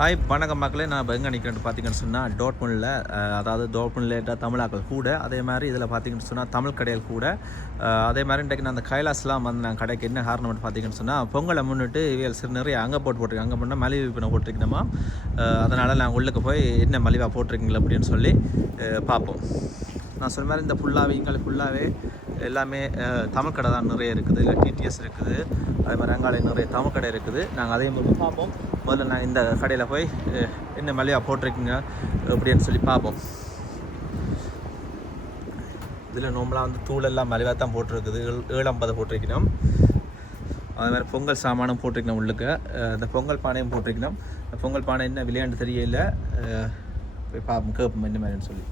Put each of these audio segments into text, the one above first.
Hi வணக்கம் மக்களே. நான் இப்போ எங்கே நிற்கிறேன் பார்த்தீங்கன்னு சொன்னால் டோட்மனில் அதாவது டோட்மனில் தமிழாக்கள் கூட அதே மாதிரி இதில் பார்த்தீங்கன்னு சொன்னால் தமிழ் கடைகள் கூட. அதே மாதிரி இன்றைக்கு நான் அந்த கைலாஸ்லாம் வந்து நான் கடைக்கு என்ன காரணம் பார்த்தீங்கன்னு சொன்னால் பொங்கலை முன்னிட்டு இவியல் சிறு நிறைய அங்கே போட்டு போட்டிருக்கேன் அங்கே பண்ணால் மலிவு விற்பனை போட்டிருக்கணுமா? அதனால் நான் உள்ளுக்கு போய் என்ன மலிவாக போட்டிருக்கீங்களா அப்படின்னு சொல்லி பார்ப்போம். நான் சொன்ன மாதிரி இந்த ஃபுல்லாகவே எங்களுக்கு ஃபுல்லாகவே எல்லாமே தமிழ் கடை தான் நிறைய இருக்குது. இல்லை டிடிஎஸ் இருக்குது. அதே மாதிரி ரங்காலை நிறைய தமிழ் கடை இருக்குது. நாங்கள் அதையும் போய் பார்ப்போம். முதல்ல நான் இந்த கடையில் போய் என்ன மலையாக போட்டிருக்கீங்க அப்படின்னு சொல்லி பார்ப்போம். இதில் நோம்பலாக வந்து தூளெல்லாம் மலிவாக தான் போட்டிருக்குது. ஏழு- ஐம்பது போட்டிருக்கணும். அதே மாதிரி பொங்கல் சாமானும் போட்டிருக்கணும் உள்ளுக்கு. அந்த இந்த பொங்கல் பானையும் போட்டிருக்கணும். இந்த பொங்கல் பானை என்ன விளையாண்டு தெரியல. போய் பார்ப்போம். கேட்போம் என்ன மாதிரின்னு சொல்லி.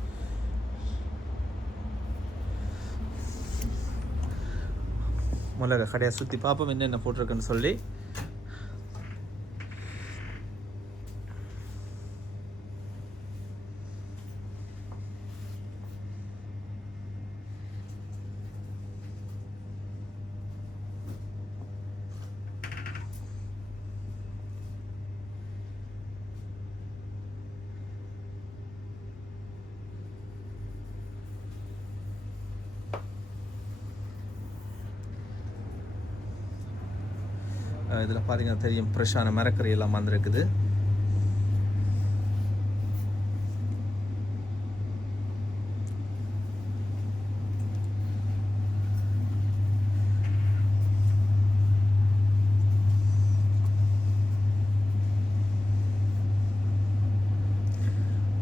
முதல்ல கடையை சுற்றி பார்ப்போம் என்னென்ன போட்டிருக்குன்னு சொல்லி இதில் பார்த்தீங்கன்னா தெரியும். ஃப்ரெஷ்ஷான மரக்கறி எல்லாம் வந்திருக்குது.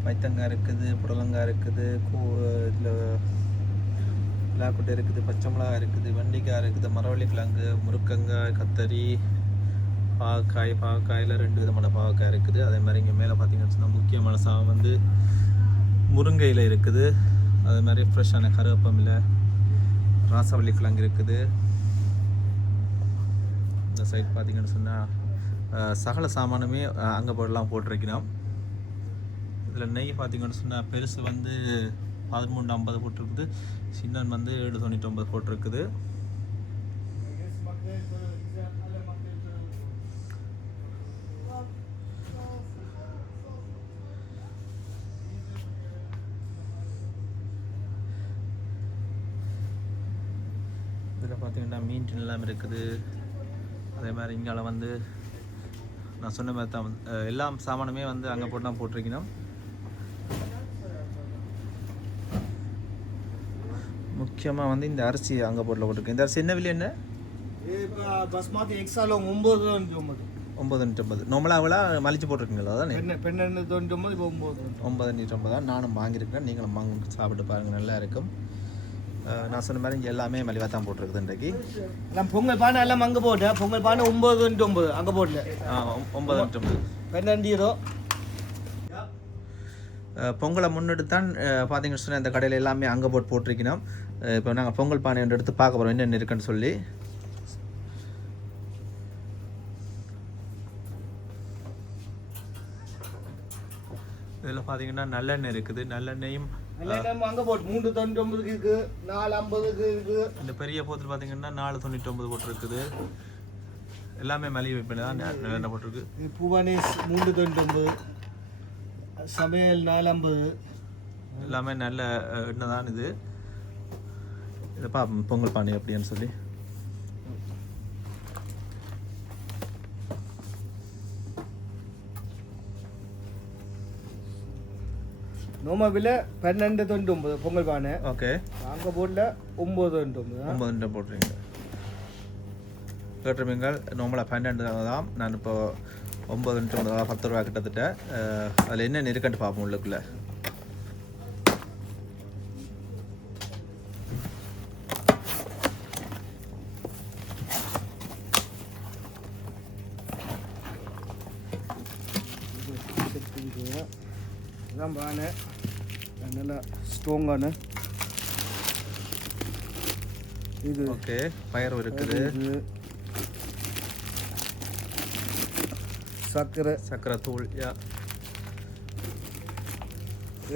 பைத்தங்காய் இருக்குது புடலங்காய் இருக்குது கூ இதில் விழாக்குட்டை இருக்குது பச்சை மிளகாய் இருக்குது வெண்டைக்காய் இருக்குது மரவள்ளி கிழங்கு முருக்கங்காய் கத்தரி பாவக்காய் பாவக்காயில் ரெண்டு விதமான பாவக்காய் இருக்குது. அதே மாதிரி இங்கே மேலே பார்த்தீங்கன்னு சொன்னால் முக்கியமான சாகம் வந்து முருங்கையில் இருக்குது. அதே மாதிரி ஃப்ரெஷ்ஷான கருவேப்பமில்லை ராசவள்ளி கிழங்கு இருக்குது. இந்த சைட் பார்த்தீங்கன்னு சொன்னால் சகல சாமானுமே அங்கே போடலாம் போட்டிருக்கிறோம். இதில் நெய் பார்த்தீங்கன்னு சொன்னால் பெருசு வந்து பதிமூணு ஐம்பது போட்டிருக்குது. சின்னன் வந்து ஏழு தொண்ணூற்றி ஒம்பது போட்டிருக்குது இதில் பார்த்தீங்கன்னா மீன் டின் எல்லாம் இருக்குது. அதே மாதிரி இங்கால வந்து நான் சொன்ன மாதிரி தான் எல்லா சாமானுமே வந்து அங்கே போட்டு தான் போட்டிருக்கணும். முக்கியமாக வந்து இந்த அரிசி அங்கே போட்டில் போட்டிருக்கேன். இந்த அரிசி என்ன விலை என்ன? ஒம்பது எக்ஸால ஒம்பது. ஒம்பது ஐம்பது. நம்மளா அவளா மலிச்சு போட்டிருக்கீங்களா? தானே பெண்ணு தொண்ணூற்றி ஒம்பது இப்போ ஒம்பது ஒம்பது ஐம்பது? நானும் வாங்கியிருக்கேன். நீங்களும் வாங்க சாப்பிட்டு பாருங்கள் நல்லா இருக்கும். நான் சொன்ன மாதிரி இங்கே எல்லாமே மலிவாக தான் போட்டிருக்குது இன்றைக்கு. நான் பொங்கல் பானை எல்லாம் அங்கே போட்டேன். பொங்கல் பானை ஒம்பது ஒம்பது அங்கே போடல ஆ, ஒம்- ஒன்பது நூற்றம்பது பன்னெண்டு அஹ் பொங்கலை முன்னெடுத்து தான் பார்த்தீங்கன்னு சொன்னால் இந்த கடையில் எல்லாமே அங்கே போட்டு போட்டிருக்கணும். இப்போ நாங்கள் பொங்கல் பானை எடுத்து பார்க்க போகிறோம் என்னென்ன இருக்குன்னு சொல்லி. இதில் பார்த்தீங்கன்னா நல்லெண்ணெய் இருக்குது. நல்லெண்ணெயும் அங்கே போட்டு மூன்று தொண்ணூற்றி ஒம்பதுக்கு இருக்கு நாலு ஐம்பதுக்கு இருக்கு. இந்த பெரிய போத்தில் பார்த்தீங்கன்னா நாலு தொண்ணூற்றி ஒம்பது போட்டிருக்குது. எல்லாமே மலிவு விற்பனை தான் நல்லெண்ணெய் போட்டிருக்கு. பூவானேஸ் மூன்று தொண்ணூற்றி ஒம்பது சமையல் நாலு ஐம்பது. எல்லாமே நல்ல எண்ணெய் தான் இது. இதை பா பொங்கல் பானை அப்படின்னு சொல்லி. நோமா விலை பன்னெண்டு தொண்ணூற்றி ஒம்பது பொங்கல் பானை. ஓகே. அங்கே போடல ஒம்பது தொண்ணூற்றி ஒம்பது. ஒம்பது நிமிடம் போட்டுருங்க. கேட்டுருமீங்கள் நார்மலாக பன்னெண்டு தான் நான் இப்போ ஒம்பது நிமிஷம் பத்து ரூபா கிட்டத்தட்ட. அதில் என்ன நெருக்கண்டு பார்ப்போம் உள்ளுக்குள்ள. இதான் பானை. நல்லா ஸ்ட்ராங்கான இது. ஓகே பயறு இருக்குது. இது. சர்க்கரை. சக்கரை தூள் யா.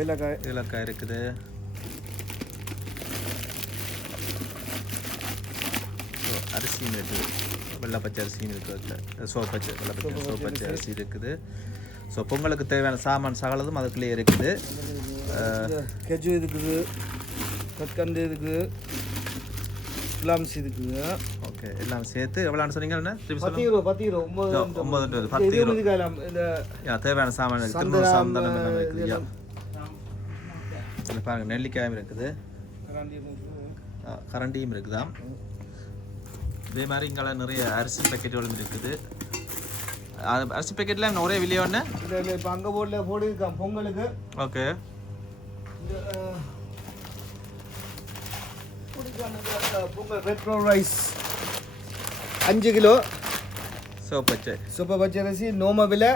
ஏலக்காய். ஏலக்காய் இருக்குது. அரிசியும் இருக்குது வெள்ளை பச்சை அரிசியும் இருக்குது சோப்பச்சை வெள்ளை பச்சை சோப்பச்சை அரிசி. இருக்குது. ஸோ பொங்கலுக்கு தேவையான சாமான் சகலதும் அதுக்குள்ளேயே இருக்குது. கெஜு இருக்குது கற்கண்டு இருக்குது ஓகே எல்லாம் சேர்த்து எவ்வளோன்னு சொன்னீங்க என்ன திருப்பி பத்து ரூபா பத்து ரூபா ஒன்பது பத்து இந்த தேவையான சாமான் இருக்குது. சாமான் இருக்குது பாருங்க நெல்லிக்காயும் இருக்குது. கராண்டியம் இருக்குதாம். இதே மாதிரி இங்கெல்லாம் நிறைய அரிசி பேக்கெட்டுகளும் இருக்குது. அரிசி பேக்கெட்டில் ஒரே விலையோ ஒன்று இப்போ அங்கே போர்டில் போட்டுருக்கான் பொங்கலுக்கு. ஓகே இந்த அஹ், போட்டிருக்காங்க இந்த, அஹ், பொங்கல் ரைஸ் அஞ்சு கிலோ சிவப்பச்சை சூப்பர் பச்சரிசி நோம விலை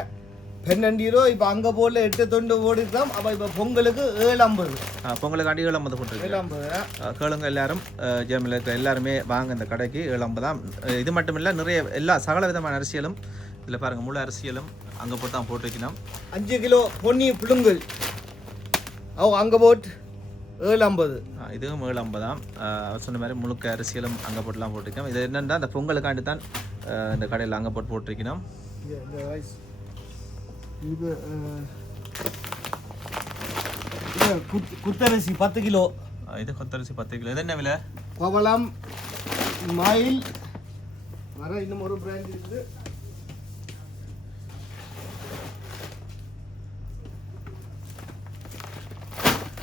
பன்னெண்டு ரூபா இப்போ அங்கே போர்டில் எட்டு தொண்டு போட்டுருக்கான் அப்போ இப்போ பொங்கலுக்கு ஏழு ஐம்பது ஆ, பொங்கலுக்கு அடி ஏழம்பது போட்டுருக்கு. ஏழு ஐம்பது கேளுங்க எல்லாரும் ஜெர்மனில் இருக்கிற எல்லாருமே வாங்க இந்த கடைக்கு ஏழம்பதாம் இது மட்டும் இல்லை நிறைய எல்லா சகல விதமான அரிசிகளும் இதில் பாருங்கள் முழு அரிசிகளும் அங்கே போட்டு தான் போட்டிருக்கணும். அஞ்சு கிலோ பொன்னி புழுங்கல். ஓ அங்கே போட் ஏழு ஐம்பது. இதுவும் ஏழு ஐம்பதாம். அவர் சொன்ன மாதிரி முழுக்க அரிசிகளும் அங்கே போட்டுலாம் போட்டிருக்கோம். இது என்னென்னா இந்த பொங்கலுக்காண்டி தான் இந்த கடையில் அங்கே போட்டு போட்டிருக்கணும். குத்தரிசி பத்து கிலோ. இது கொத்தரிசி பத்து கிலோ. இது என்ன விலை? பவளம் மயில். வர இன்னும் ஒரு பிராண்ட் இருக்குது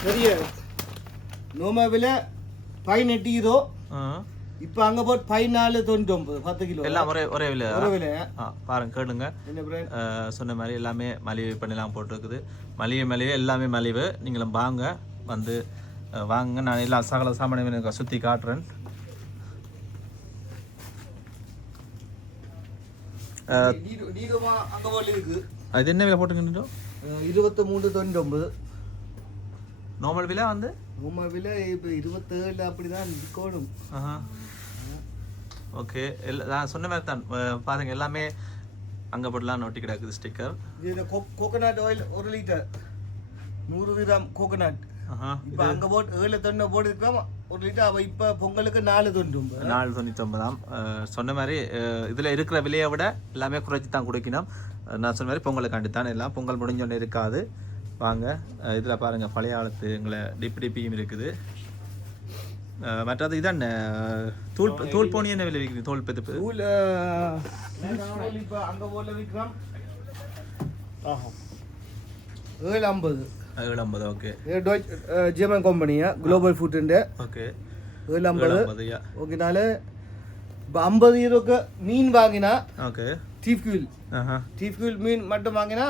பெரிய நோம விலை பதினெட்டு ஆ, இப்போ அங்கே போட்டு பதினாலு தொண்ணூற்றி ஒன்பது பத்து கிலோ. எல்லாம் ஒரே ஒரே விலை. ஒரு விலை. பாருங்க கேளுங்க. சொன்ன மாதிரி எல்லாமே மலிவு பண்ணலாம் போட்டிருக்குது. மலிவு மலிவு எல்லாமே மலிவு. நீங்களும் வாங்க வந்து வாங்க நான் எல்லா சகல சாமானியம் சுற்றி காட்டுறேன். அது என்ன விலை போட்டுக்கிட்டோம் இருபத்தி மூணு தொண்ணூற்றி ஒன்பது நார்மல் விலை வந்து? நோம விலை இப்போ இருபத்தேழு அப்படி தான் இருக்கணும் ஓகே எல்லா நான் சொன்ன மாதிரி தான். ஆ, பாருங்க எல்லாமே அங்கே போட்டுலாம் ஒட்டி கிடக்குது ஸ்டிக்கர் இது கோகோனட் ஆயில் ஒரு லிட்டர் நூறு கிராம் கோகோனட் இப்போ அங்கே போட்டு ஏழு தொண்ணூறு போட்டுருக்கோம். ஒரு லிட்டர் அவள் இப்போ பொங்கலுக்கு நாலு தொண்ணூறு நாலு தொண்ணூத்தொம்பதாம் அஹ் சொன்ன மாதிரி இதில் இருக்கிற விலையை விட எல்லாமே குறைச்சி தான் கொடுக்கணும். நான் சொன்ன மாதிரி பொங்கலுக்காண்டி தான் எல்லாம். பொங்கல் முடிஞ்சோடனே இருக்காது. வாங்க. இதில் பாருங்கள் பழைய காலத்து எங்களை டிப்பி டிப்பியும் இருக்குது. மற்றது இதான்? தூள் தூள் போனி என்ன விலை விற்குது? தோல் பெதுப்பு தூள் இப்போ அங்கே போல விற்கிறோம் ஏழு ஐம்பது. ஏழு ஐம்பது ஓகே. ஜெர்மன் கம்பெனியா குளோபல் ஃபுட்டுண்டு ஓகே. ஏழு ஐம்பது. ஓகேனால இப்போ ஐம்பது யூரோக்கு மீன் வாங்கினா okay. Deep cool deep cool மீன் மட்டும் வாங்கினா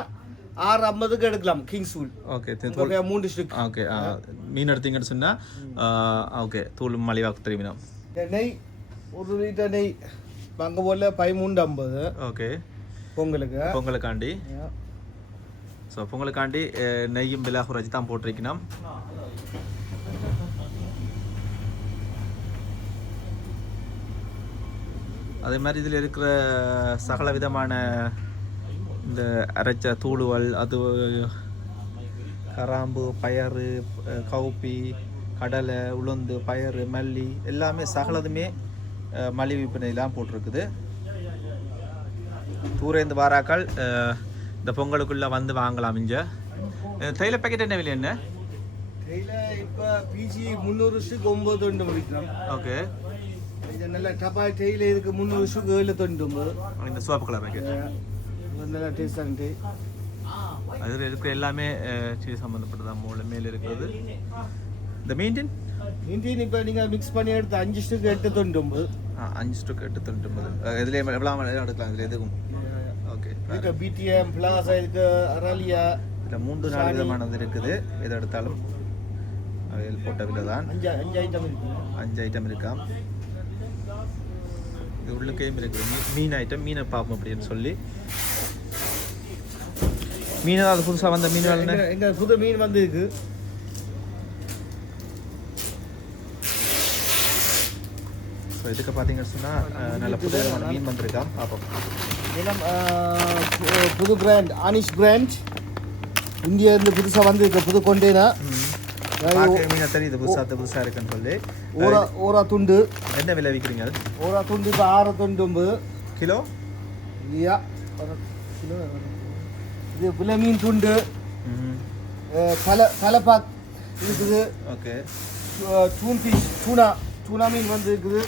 ஆறு ஐம்பதுக்கு எடுக்கலாம் கிங்ஸ் ஃபுல் ஓகே மூன்று ஸ்டிக். ஓகே மீன் எடுத்தீங்கன்னு சொன்னால் ஓகே தூள் மலிவாக்கு தெரியும் நெய் ஒரு லிட்டர் நெய் அங்கே போல பதிமூன்று ஐம்பது. ஓகே பொங்கலுக்கு. பொங்கலுக்காண்டி. ஸோ பொங்கலுக்காண்டி நெய்யும் விலை குறைச்சி தான் போட்டிருக்கணும். அதே மாதிரி இதில் இருக்கிற சகல விதமான இந்த அரைச்ச தூளுவல் அது கராம்பு பயறு கவுப்பி கடலை உளுந்து பயறு மல்லி எல்லாமே சகலதுமே மலிவு விற்பனையெல்லாம் போட்டிருக்குது. தூரேந்து வாராக்கள் இந்த பொங்கலுக்குள்ளே வந்து வாங்கலாம் இங்க. தேயிலை பேக்கெட் என்ன விலை என்ன? கையில் இப்போ பிஜி முந்நூறு ஸ்டிக் ஒம்பது தொண்டு முடிக்கிறோம் ஓகே. நல்ல டபால் டெய்ல இதுக்கு முந்நூறு ஸ்டிக் ஏழு தொண்டு ஒம்பது. இந்த சிவப்பு கலர் பேக்கெட் நல்ல டேஸ்டான டே அதில் இருக்கிற எல்லாமே சீஸ் சம்மந்தப்பட்டதான் மூளை மேலே இருக்கிறது. இந்த மீன்டின் இந்தியன் இப்போ நீங்கள் மிக்ஸ் பண்ணி எடுத்து அஞ்சு ஸ்டிக் எட்டு தொண்டு ஒம்பது அஞ்சு ஸ்டோக் எட்டு தொண்ணூற்றொம்பது இதில் எவ்வளோ எடுக்கலாம் இதில் எதுவும்? ஓகே இதுக்கு பிடிஎம் பிளாசா இதுக்கு அரலியா இதில் மூன்று நாலு விதமானது இருக்குது. எது எடுத்தாலும். அதில் போட்ட விலை தான். அஞ்சு அஞ்சு ஐட்டம் இருக்கு. அஞ்சு ஐட்டம் இருக்காம் இது உள்ளுக்கையும் இருக்குது. மீன் ஐட்டம் மீனை பார்ப்போம் அப்படின்னு சொல்லி. மீன் ஏதாவது புதுசாக வந்த மீன் வேலை எங்க புது மீன் வந்து இருக்கு ஸோ இதுக்கு பார்த்தீங்கன்னு சொன்னால் நல்ல புது விதமான மீன் வந்திருக்காம் பார்ப்போம். புது பிராண்ட் ஆனிஷ் பிராண்ட் இந்தியா இருந்து புதுசாக வந்திருக்கு புது கொண்டேனர் மீனை தெரியுது புதுசாக புதுசாக இருக்குன்னு சொல்லி. ஓரா ஓரா துண்டு. என்ன விலை விற்கிறீங்க ஓரா துண்டு இப்போ ஆறு தொண்டு கிலோ? யா ஒரு கிலோ இது புல மீன் துண்டு. தலை தலைப்பாக் இருக்குது. ஓகே. டூன் ஃபிஷ் டூனா டூனா மீன் வந்து இருக்குது.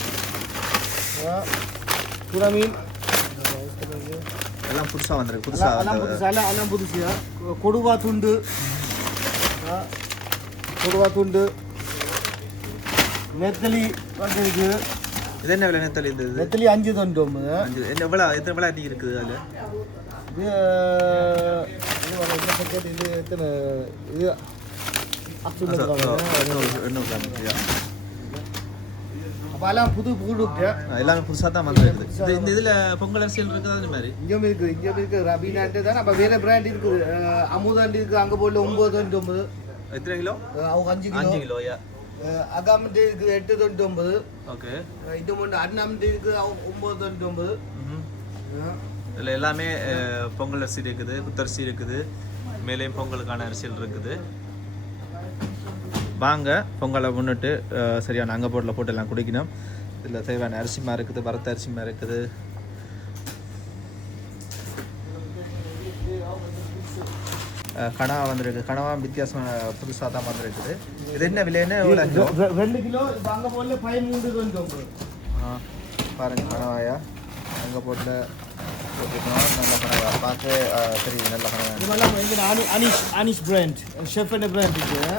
டூனா மீன். எல்லாம் புதுசாக வந்திருக்கு எல்லாம் எல்லாம் புதுசாக புதுசு எல்லாம் எல்லாம் புதுசு. கொடுவா துண்டு. கொடுவா துண்டு. நெத்தலி வந்துருக்கு இது என்ன விலை? நேரத்தில் இந்த இது? நெத்தலி அஞ்சு தொண்டு ஒன்பது அஞ்சு. என்ன எவ்வளோ எத்தனை விலை அடி இருக்குது அதில் இது இது எத்தனை? இது புது ப்ராடக்ட் எல்லாமே புதுசாக தான் வந்திருக்குது. இந்த இதில் பொங்கல் அரசியல் இருக்குது அது மாதிரி? இங்கேயும் இருக்குது இங்கேயும் இருக்குது ரபீனான்ட்டு தான் அப்போ வேறு பிராண்ட் இருக்குது. அமுதாண்டு இருக்குது அங்கே போடல ஒம்பது தொண்ணூற்றி ஒம்பது எத்தனை கிலோ? அவங்க அஞ்சு கிலோ. அஞ்சு கிலோயா? அகாமட்டு இருக்குது எட்டு தொண்ணூற்றி ஒம்பது ஓகே. இது மட்டும் அண்ணாமட்டு இருக்குது அவங்க ஒம்பது தொண்ணூற்றி ஒம்பது இதில் எல்லாமே பொங்கல் அரிசி இருக்குது குத்தரிசி இருக்குது மேலேயும் பொங்கலுக்கான அரிசிகள் இருக்குது. வாங்க பொங்கலை முன்னிட்டு சரியான அங்கே போட்டில் போட்டு எல்லாம் குடிக்கணும். இதில் தேவையான அரிசிமா இருக்குது வறுத்த அரிசிமா இருக்குது. கனவா வந்திருக்கு. கனவா வித்தியாசமான புதுசாக தான் வந்திருக்குது. இது என்ன விலைன்னு ரெண்டு கிலோ அங்கே போடல பதிமூன்று ஆ பாருங்க கனவாயா அங்கே போட்டுக்கணும். நல்ல கனவா. பார்த்து அஹ், தெரியுது நல்ல கனவா. இதுவெல்லாம் எங்கே அனி அனிஷ் அனிஷ் பிராண்ட் ஷெஃப் என்ன பிராண்ட் இருக்குது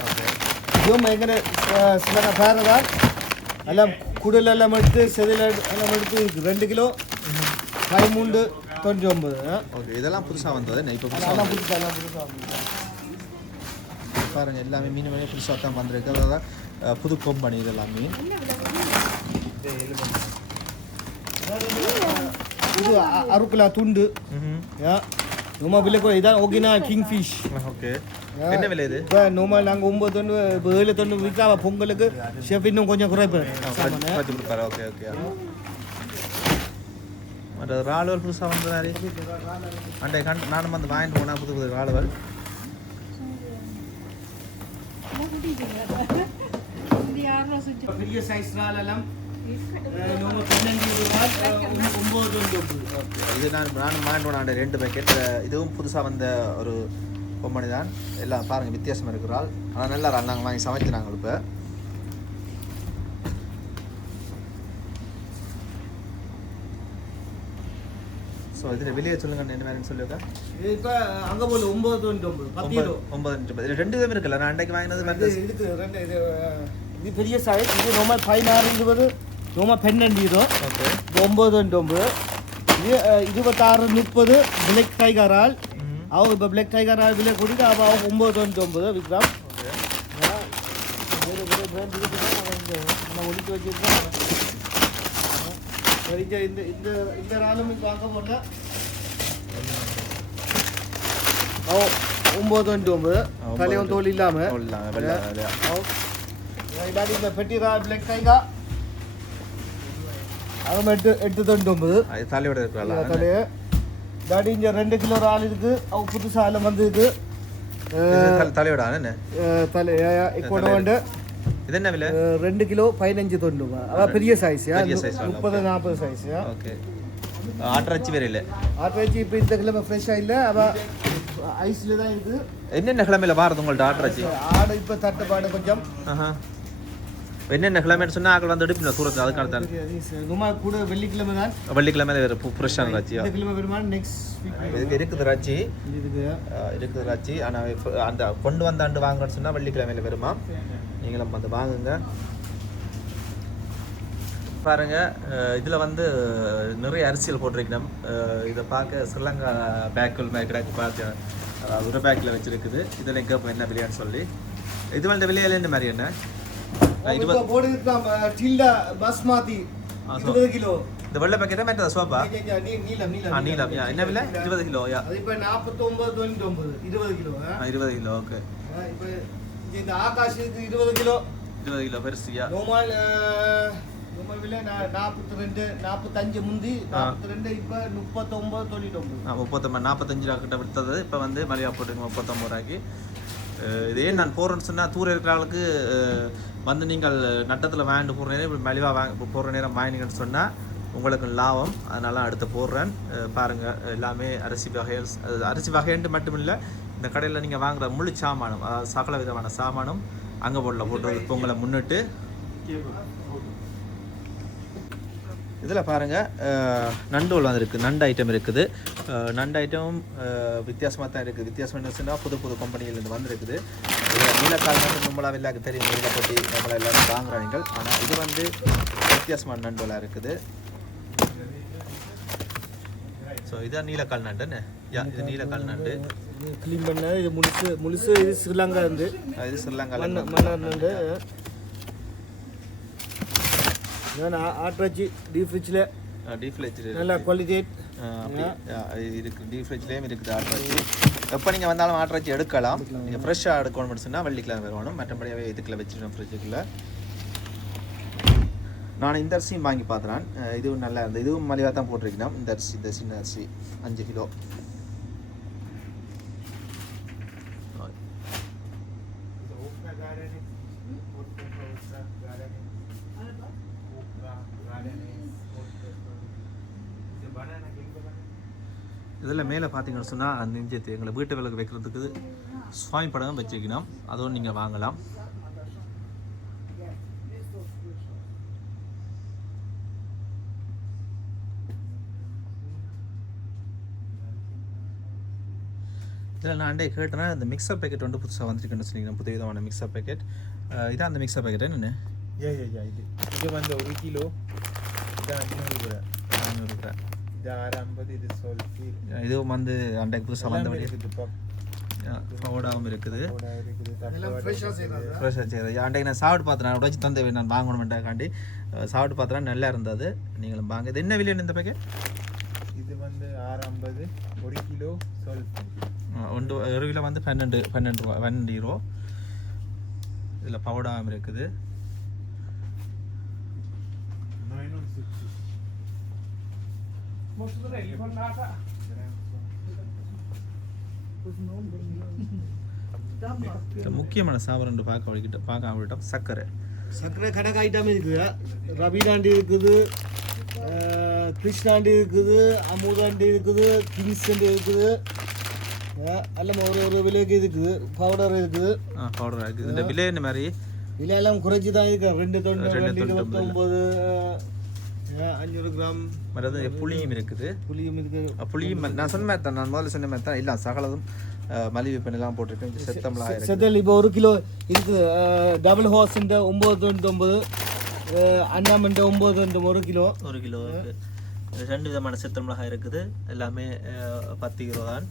இதுவும் எங்கே சில பேர் தான். எல்லாம் குடல் எல்லாம் எடுத்து செதில் எல்லாம் எடுத்து ரெண்டு கிலோ பதிமூன்று தொண்ணூற்றி ஒம்பது ஓகே இதெல்லாம் புதுசாக வந்தது. இப்போ புதுசாக புதுசா எல்லாம் புதுசாக பாருங்க எல்லாமே மீன் மீனே புதுசாக தான் வந்திருக்கு. அதாவது புது கொம்பனி இது எல்லாமே இது அ- அறுக்கலா துண்டு. நோமா விலை கூட இதான் ஓகேனா கிங் ஃபிஷ் ஓகே. என்ன விலை இது? இப்போ நோமா நாங்கள் ஒம்பது தொண்ணூறு இப்போ ஏழு தொண்ணூறு விற்கா பொங்கலுக்கு ஷெஃப் இன்னும் கொஞ்சம் கொடுப்பாரு? Okay okay. மற்ற ராளுவல் புதுசாக வந்ததாரி? அண்டை கண் நானும் வந்து வாங்கிட்டு போனால் புது புது பெரிய சைஸ் தொண்ணூறு இது நான் நானும் வாங்கிட்டு ரெண்டு பேக்கெட் இதுவும் புதுசாக வந்த ஒரு கொம்பனி தான். எல்லாம் பாருங்கள் வித்தியாசமாக இருக்கிறாள் ஆனால் நல்லா இறால் நாங்கள் வாங்கி சமைச்சு நாங்கள் இப்போ. ஸோ இதில் வெளியே சொல்லுங்க என்ன வேணும்னு சொல்லுங்க இப்போ அங்கே போல ஒம்பது தொண்ணூற்றி ஒம்பது பத்து கிலோ ஒன்பது ஒன்பது இது ரெண்டு விதம் இருக்குல்ல நான் அன்றைக்கு வாங்கினது இதுக்கு ரெண்டு இது இது பெரிய சைஸ் இது நோமா பதினாறு இருபது நோமா பன்னெண்டு இருபது ஓகே ஒம்பது தொண்ணூற்றி ஒம்பது இது இருபத்தாறு முப்பது பிளாக் டைகர் ஆள் அவங்க இப்போ பிளாக் டைகர் விலை கொடுத்து அவள் அவங்க ஒம்பது தொண்ணூற்றி ஒம்பது விக்ரம் ஓகே வேறு வேறு பிராண்ட் இருக்குது அவன் இங்க நான் ஒழிச்சு வச்சுருக்கேன் சரி இந்த இந்த இந்த இந்த நாளும் இப்போ வாங்க போட்டா. ஓ ஒம்பது தொண்ணூற்றி ஒம்பது ஒன்பது தலையும் தோல் இல்லாமல். இல்லாட்டி இந்த பெட்டி பிளாக் டைகா அவங்க எட்டு எட்டு ஒம்பது அது தலையோட இருக்கிறாளா தலையே. இல்லாட்டி இங்கே ரெண்டு கிலோ ஆள் இருக்கு. அவங்க புதுசாக எல்லாம் வந்து இது தலையோட தலை இது என்ன விலை? ரெண்டு கிலோ பதினஞ்சு தொண்ணூறு. அதான் பெரிய சைஸ் பெரிய size ஆ, முப்பது நாற்பது சைஸ் ஓகே ஆட்டரச்சி வேற இல்லை. ஆட்டு வச்சு இப்போ இந்த கிழமை ஃப்ரெஷ்ஷாக இல்லை? அவள் ஐஸில் தான் இருக்குது என்னென்ன கிழமையில பாரது உங்கள்ட்ட ஆட்டரச்சி ஆடு இப்போ தட்டுப்பாடு கொஞ்சம். என்னென்ன கிழமைன்னு சொன்னா ஆக்கள் வந்து எடுப்பில்ல தூரத்து அதுக்கான தான். ரொம்ப கூட வெள்ளிக்கிழமை தான். வெள்ளிக்கிழமை வேறு ஃப்ரெஷ்ஷான கிழமை வருமானம் நெக்ஸ்ட் இருக்குது ராச்சி இதுக்கு அஹ் இருக்குது ராச்சி ஆனால் அந்த கொண்டு வந்த ஆண்டு வாங்கணும்னு சொன்னால் வெள்ளிக்கிழமையில வருமா நீங்களும் வந்து வாங்குங்க. பாருங்க இதுல வந்து நிறைய அரிசியல் போட்டிருக்கணும் இதை பார்க்க ஸ்ரீலங்கா பேக்குள் கிடக்கு பார்க்க ஒரு பேக்கில் வச்சிருக்குது. இதில் எங்கே என்ன விலையான்னு சொல்லி. இது வந்து விலையில என்ன மாதிரி என்ன? பாஸ்மதி கிலோ. இந்த வெள்ளை பேக்கெட்டா மேட்டா சோப்பா நீலம் என்ன விலை? இருபது கிலோ இப்போ நாற்பத்தொம்பது தொண்ணூற்றி ஒம்பது இருபது கிலோ இருபது கிலோ ஓகே. இந்த ஆகாஷ் இது இருபது கிலோ. இருபது கிலோ பெருசியா? நோமால் நோமால் நாற்பத்தி ரெண்டு நாற்பத்தஞ்சு முந்தி நாற்பத்தி ரெண்டு இப்போ முப்பத்தொம்பது தொண்ணூற்றி ஒம்பது முப்பத்தொம்பது நாற்பத்தஞ்சு ரூபா கிட்ட விற்றது இப்போ வந்து மலிவா போட்டுங்க முப்பத்தொம்பது ரூபாய்க்கு. இதே நான் போகிறேன்னு சொன்னால் தூர இருக்கிற ஆளுக்கு அஹ் வந்து நீங்கள் நட்டத்தில் வாங்கிட்டு போகிற நேரம் இப்படி மலிவாக வாங்க போகிற நேரம் வாங்கினீங்கன்னு சொன்னால் உங்களுக்கு லாபம். அதனால அடுத்து போடுறேன். பாருங்க எல்லாமே அரிசி வகைகள் அரிசி வகைன்ட்டு மட்டும் இல்லை இந்த கடையில் நீங்கள் வாங்குற முழு சாமானும் அதாவது சகல விதமான சாமானும் அங்கே போடல போட்டு பொங்கலை முன்னிட்டு. இதில் பாருங்கள் நண்டு வந்திருக்கு நண்டு ஐட்டம் இருக்குது. நண்டு ஐட்டம் வித்தியாசமாக தான் இருக்குது வித்தியாசம் என்னச்சுன்னா புது புது கம்பெனியிலேருந்து வந்திருக்குது. இதில் நீலக்கால் நண்டு நம்மளாக எல்லாருக்கும் தெரியும் நீல போட்டி நம்மள எல்லாரும் வாங்குறாங்க ஆனால் இது வந்து வித்தியாசமான நண்டுலாம் இருக்குது. ஸோ இதான் நீலக்கால் நண்டுன்னு. யா இது நீலக்கால் நண்டு. க்ளீன் பண்ண இது முழுசு முழுசு இது ஸ்ரீலங்கா இருந்து. இது ஸ்ரீலங்காவில் மன்ன மன்னர் நண்டு நான் ஆட்ராச்சி டீப் ஃப்ரிட்ஜில். டீப் ஃப்ரிட்ஜ் நல்ல குவாலிட்டி இருக்கு. டீப் ஃப்ரிட்ஜ்லேயும் இருக்குது ஆட்ராச்சி. எப்போ நீங்கள் வந்தாலும் ஆட்ராச்சி எடுக்கலாம். நீங்கள் ஃப்ரெஷ்ஷாக எடுக்கணும்னு சொன்னால் வெள்ளிக்கிழமை வரணும் மற்றபடியாவே இதுக்குள்ள வச்சுருக்கோம் ஃப்ரிட்ஜுக்குள்ளே நான் இந்த அரிசியும் வாங்கி பார்த்துறேன் இதுவும் நல்லா இருந்தது. இதுவும் மலிவாக தான் போட்டிருக்கணும் இந்த அரிசி இந்த சின்ன அரிசி அஞ்சு கிலோ. இதில் மேலே பார்த்தீங்கன்னு சொன்னால் அந்த இஞ்சி எங்களை வீட்டு விளக்கு வைக்கிறதுக்கு சுவாமி படம் வச்சுக்கணும். அதுவும் நீங்கள் வாங்கலாம். இதில் நான் அண்டே கேட்டேன்னா இந்த மிக்சர் பேக்கெட் வந்து புதுசாக வந்திருக்குன்னு சொன்னீங்க. புது விதமான மிக்சர் பேக்கெட் இதான் அந்த மிக்சர் பேக்கெட் என்னென்னு? யா யா இது. இது வந்து ஒரு கிலோ இது அஞ்சூறு கிராம். நானூறு ரூபாய் இது ஆறு ஐம்பது இது சொல்ஃபி இதுவும் வந்து அண்டைக்கு புதுசாக வந்த எல்லாமே வழி இருக்குது பவுடாவும் இருக்குது. ஃப்ரெஷ்ஷாக செய்கிறது அன்றைக்கு நான் சாப்பிட்டு பார்த்தேன் நான் உடச்சி தந்தை நான் வாங்கணுமெண்டாக்காண்டி சாப்பிட்டு பார்த்தேன் நல்லா இருந்தது. நீங்களும் வாங்க. இது என்ன விலைன்னு இந்த பேக்கெட் இது வந்து ஆறு ஐம்பது ஒரு கிலோ ஒன்று ஒரு கிலோ வந்து பன்னெண்டு பன்னெண்டு ரூபா பன்னெண்டு யூரோ இதில் பவுடாவும் இருக்குது. முக்கியமான சாப்பிட்ற பார்க்க வழிகிட்ட பார்க்க அவங்கள்ட்ட சர்க்கரை சக்கரை கடை ஐட்டம் இருக்குது ரவிடாண்டி இருக்குது கிருஷ்ணாண்டி இருக்குது அமுதாண்டி இருக்குது கிங்ஸ்டாண்டி இருக்குது எல்லாம் ஒரு ஒரு விலைக்கு இருக்குது பவுடர் இருக்குது ஆ பவுடர் இருக்குது இந்த விலை இந்த மாதிரி விலையெல்லாம் குறைச்சி தான் இருக்கு ரெண்டு தொண்ணூறு ரெண்டு. இருபத்தொம்பது கிராம் மற்றது புளியும் இருக்குது. புளியும் இருக்கு அஹ் புளியும் நான் சொன்ன மாதிரி தான் நான் முதல்ல சொன்ன தான் இல்லை சகலதும் மலிவு பெண்ணெல்லாம் போட்டிருக்கேன். இருக்குது செத்தல் இப்போ ஒரு கிலோ இருக்குது. டபுள் ஹோர்ஸுண்ட ஒம்பது தொண்ணூத்தொம்பது அண்ணாமண்ட ஒம்பது தொண்ணூறு ஒரு கிலோ. ஒரு கிலோ இருக்குது ரெண்டு விதமான சித்திர மிளகாய் இருக்குது. எல்லாமே பத்து கிலோ தான்.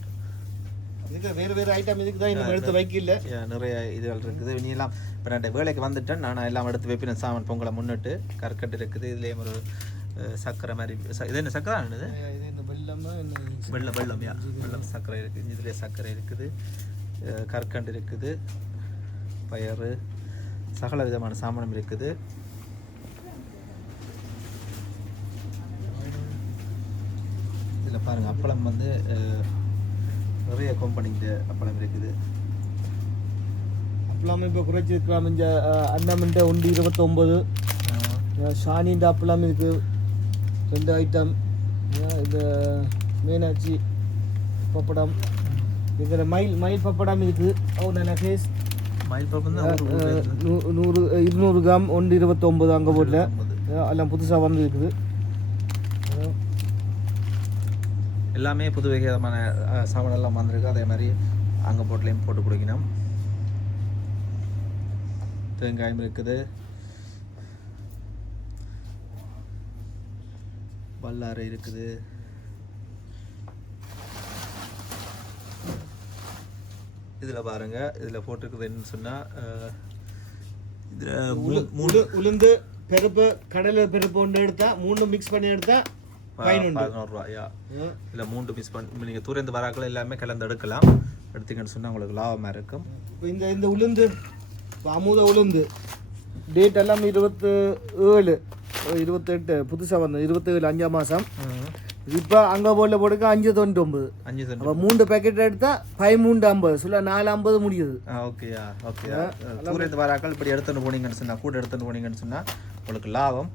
வேறு வேறு ஐட்டம் இதுக்கு தான் இன்னும் எடுத்து வைக்கல. நிறைய இதுகள் இருக்குது. இப்போ நான் வேலைக்கு வந்துட்டேன். நான் எல்லாம் எடுத்து வைப்பினேன் சாமான் பொங்கலை முன்னிட்டு கற்கட்டு இருக்குது. இதுலேயும் ஒரு சர்க்கரை மாதிரி இது என்ன சர்க்கரை என்னது? இது இந்த வெள்ளமா வெள்ளம் யா? வெள்ளம் சர்க்கரை இருக்குது இதுலேயே சர்க்கரை இருக்குது கற்கண்டு இருக்குது பயறு சகல விதமான சாமானம் இருக்குது. இதில் பாருங்கள் அப்பளம் வந்து நிறைய கம்பெனிக்கு அப்பளம் இருக்குது. அப்பலாம் இப்போ குறைச்சிருக்கலாம் இந்த அண்ணாமண்ட ஒன்று இருபத்தொம்பது. ஷானின்ற அப்பளம் இருக்கு. ரெண்டு ஐட்டம் இது மீனாட்சி பப்படம்? இதில் மயில் மயில் பப்படம் இருக்கு ஓ நல்ல ஃபேஸ் மயில் இருக்குது. நூறு இருநூறு கிராம் ஒன்று இருபத்தொம்பது அங்கே போட்டில். எல்லாம் புதுசாக வந்து இருக்குது. எல்லாமே புது விதமான எல்லாம் வந்திருக்கு. அதே மாதிரி அங்கே போட்டுலேயும் போட்டு குடிக்கணும். தேங்காயும் இருக்குது. வல்லாரை இருக்குது. இதில் பாருங்க இதில் போட்டிருக்குது என்னன்னு சொன்னால் இதில் மூணு உளு- உளுந்து பெருப்பு கடலை பெருப்பு ஒன்று எடுத்தா மூணு மிக்ஸ் பண்ணி எடுத்தா பதினோருவாயா இதில் மூன்று மிஸ் பண்ணி நீங்கள் தூரந்து வராக்கள் எல்லாமே கலந்து எடுக்கலாம். எடுத்தீங்கன்னு சொன்னால் உங்களுக்கு லாபமாக இருக்கும். இப்போ இந்த இந்த உளுந்து அமுத உளுந்து டேட் எல்லாம் இருபத்து ஏழு. இருபத்தெட்டு புதுசாக வந்தது. இருபத்தேழு அஞ்சாம் மாதம் இப்போ அங்கே போல போடுக்க அஞ்சு தொண்ணூத்தொம்பது அஞ்சு சென்ட் அப்போ மூன்று பேக்கெட் எடுத்தா பதிமூன்று ஐம்பது. சொல்ல நாலு ஐம்பது முடியுது. ஓகேயா ஓகேயா தூரத்து வராக்கள் இப்படி எடுத்துன்னு போனீங்கன்னு சொன்னால் கூட எடுத்துன்னு போனீங்கன்னு சொன்னால் உங்களுக்கு லாபம்.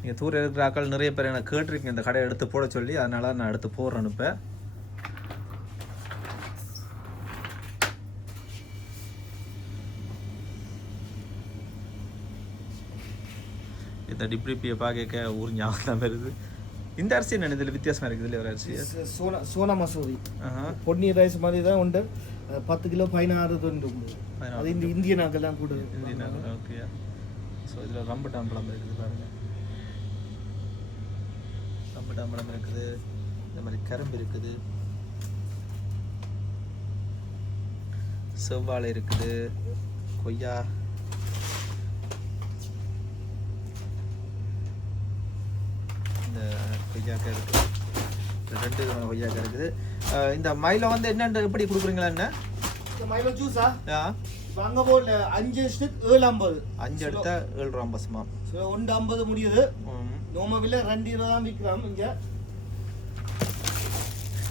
நீங்கள் தூர இருக்கிற ஆட்கள் நிறைய பேர் எனக்கு கேட்டிருக்கீங்க இந்த கடையை எடுத்து போட சொல்லி அதனால நான் எடுத்து போடுறேன் இப்போ. இந்த டிப்ரிப்பியை பார்க்க ஊர் ஞாபகம் தான் வருது. இந்த அரிசி என்ன இதில் வித்தியாசமாக இருக்குது இதில் ஒரு அரிசி? சோனா சோனா மசூரி பொன்னி ரைஸ் மாதிரி தான் உண்டு. பத்து கிலோ பதினாறு உண்டு அது இந்த இந்திய நாக்கெல்லாம் கூட ஓகே ஸோ இதில் ரம்பட்டாம் பழம் இருக்குது பாருங்க. ரம்பட்டாம் பழம் இருக்குது. இந்த மாதிரி கரும்பு இருக்குது. செவ்வாழை இருக்குது. கொய்யா இந்த கொய்யாக்காய் இருக்குது ரெண்டு விதமான கொய்யாக்காய் இருக்குது இந்த மயிலை வந்து என்னென்ன எப்படி கொடுக்குறீங்களா என்ன இந்த மைலோ ஜூஸா ஆ? அங்கே போல அஞ்சு ஸ்டிக் ஏழு ஐம்பது. அஞ்சு எடுத்தா ஏழு ரூபா பசுமா ஸோ ஒன்று ஐம்பது முடியுது. ம். நோம விலை ரெண்டு இருபது தான் விற்கிறோம் இங்கே.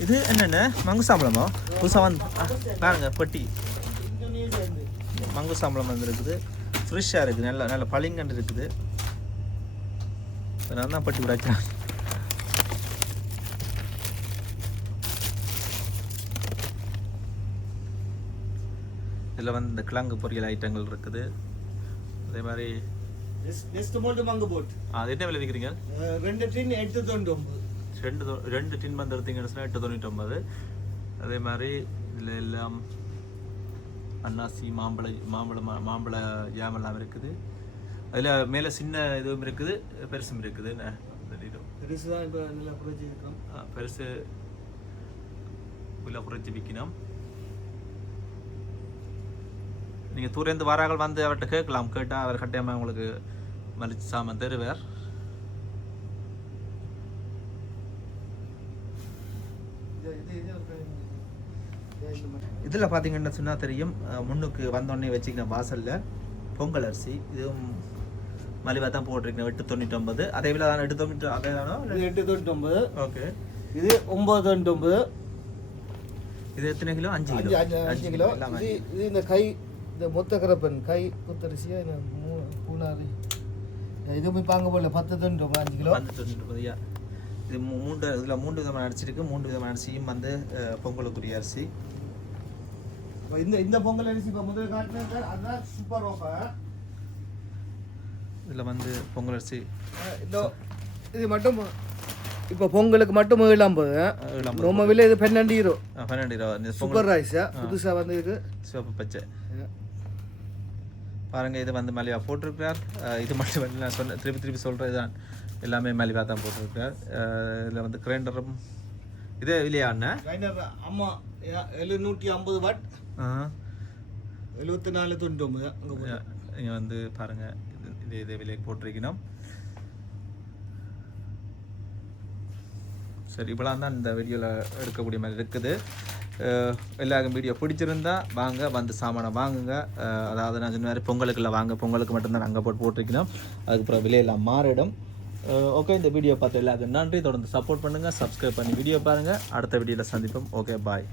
இது என்னென்ன? மங்கு சாம்பளமா புதுசாக வந்து பாருங்க பெட்டி. மங்கு சாம்பளம் வந்து இருக்குது. ஃப்ரெஷ்ஷாக இருக்குது. நல்ல நல்ல பளிங்கண்டு இருக்குது. நான் தான் பட்டி உடைக்கிறேன். இதில் வந்து இந்த கிழங்கு பொரியல் ஐட்டங்கள் இருக்குது. அதே மாதிரி நெக்ஸ்ட் மோல்டு மங்கு போட் அது என்ன விலை விற்கிறீங்க ரெண்டு டின் எட்டு தொண்டு ஒம்பது ரெண்டு ரெண்டு டின் வந்து எடுத்தீங்கன்னு சொன்னால் எட்டு தொண்ணூற்றொம்பது அதே மாதிரி இதில் எல்லாம் அன்னாசி மாம்பழ மாம்பழ மாம்பழ ஜாம் எல்லாம் இருக்குது. அதில் மேலே சின்ன இதுவும் இருக்குது பெருசும் இருக்குது. என்ன. பெருசு தான் இப்போ நல்லா குறைச்சி பெருசு விலை குறைச்சி விற்கணும் நீங்கள் தூரேந்து வாரார்கள் வந்து அவர்கிட்ட கேட்கலாம். கேட்டால் அவர் கட்டாயமாக உங்களுக்கு மலிச்சு சாமான் தருவார். இதில் பார்த்தீங்கன்னா சொன்னால் தெரியும் முன்னுக்கு வந்தோடனே வச்சுக்கின வாசலில் பொங்கல் அரிசி இதுவும் மலிவாக தான் போட்டிருக்கேன் எட்டு தொண்ணூற்றொம்பது அதே விலை தான் எட்டு தொண்ணூற்றி அதே தானோ எட்டு தொண்ணூற்றி ஒம்பது ஓகே. இது ஒம்பது தொண்ணூற்றி ஒம்பது இது எத்தனை கிலோ? அஞ்சு கிலோ. அஞ்சு கிலோ. இது இந்த கை இந்த மொத்த கரப்பன் கை குத்தரிசியா இந்த மூ பூனாரி இது போய் பாங்க போல பத்து ஒம்பது அஞ்சு கிலோ. வந்து தொண்ணூற்றொம்பதுயா இது மூ- மூன்று இதில் மூன்று விதமான அரிசி இருக்குது மூன்று விதமான அரிசியும் வந்து பொங்கலுக்குரிய அரிசி. இப்ப இந்த இந்த பொங்கல் அரிசி இப்போ முதல்ல காட்டினது அதுதான் சூப்பர் ஆஃபர் இதில் வந்து பொங்கல் அரிசி. இந்த இது மட்டும் இப்போ பொங்கலுக்கு மட்டும் ஏழு ஐம்பது ஏழு ரொம்ப விலை இது பன்னெண்டு ஹீரோ அஹ், பன்னெண்டு பொங்கல் சூப்பர் ரைஸா புதுசாக வந்து இது. சிவப்பு பச்சை. பாருங்க இது வந்து மலிவா போட்டிருக்கிறார். இது மட்டும் நான் சொன்ன திருப்பி திருப்பி சொல்கிறது தான் எல்லாமே மலிவாக தான் போட்டிருக்கிறார். இதில் வந்து கிரைண்டரும் இதே இல்லையா அண்ணன் கிரைண்டர் அம்மா எழுநூற்றி ஐம்பது வாட். எழுபத்தி நாலு தொண்ணூற்றி ஒம்பது இங்கே வந்து பாருங்கள் இது இதே இதே விலைக்கு போட்டிருக்கணும். சரி இப்போலாம் தான் இந்த வீடியோவில் எடுக்கக்கூடிய மாதிரி இருக்குது. எல்லாருக்கும் வீடியோ பிடிச்சிருந்தா வாங்க வந்து சாமானை வாங்குங்க. அதாவது நான் சொன்ன மாதிரி பொங்கலுக்குள்ள வாங்க பொங்கலுக்கு மட்டும்தான் அங்கே போட்டு போட்டிருக்கணும் அதுக்கப்புறம் விலையெல்லாம் மாறிடும். ஓகே இந்த வீடியோ பார்த்து எல்லாருக்கும் நன்றி. தொடர்ந்து சப்போர்ட் பண்ணுங்கள் சப்ஸ்கிரைப் பண்ணி வீடியோ பாருங்கள் அடுத்த வீடியோவில் சந்திப்போம். Okay bye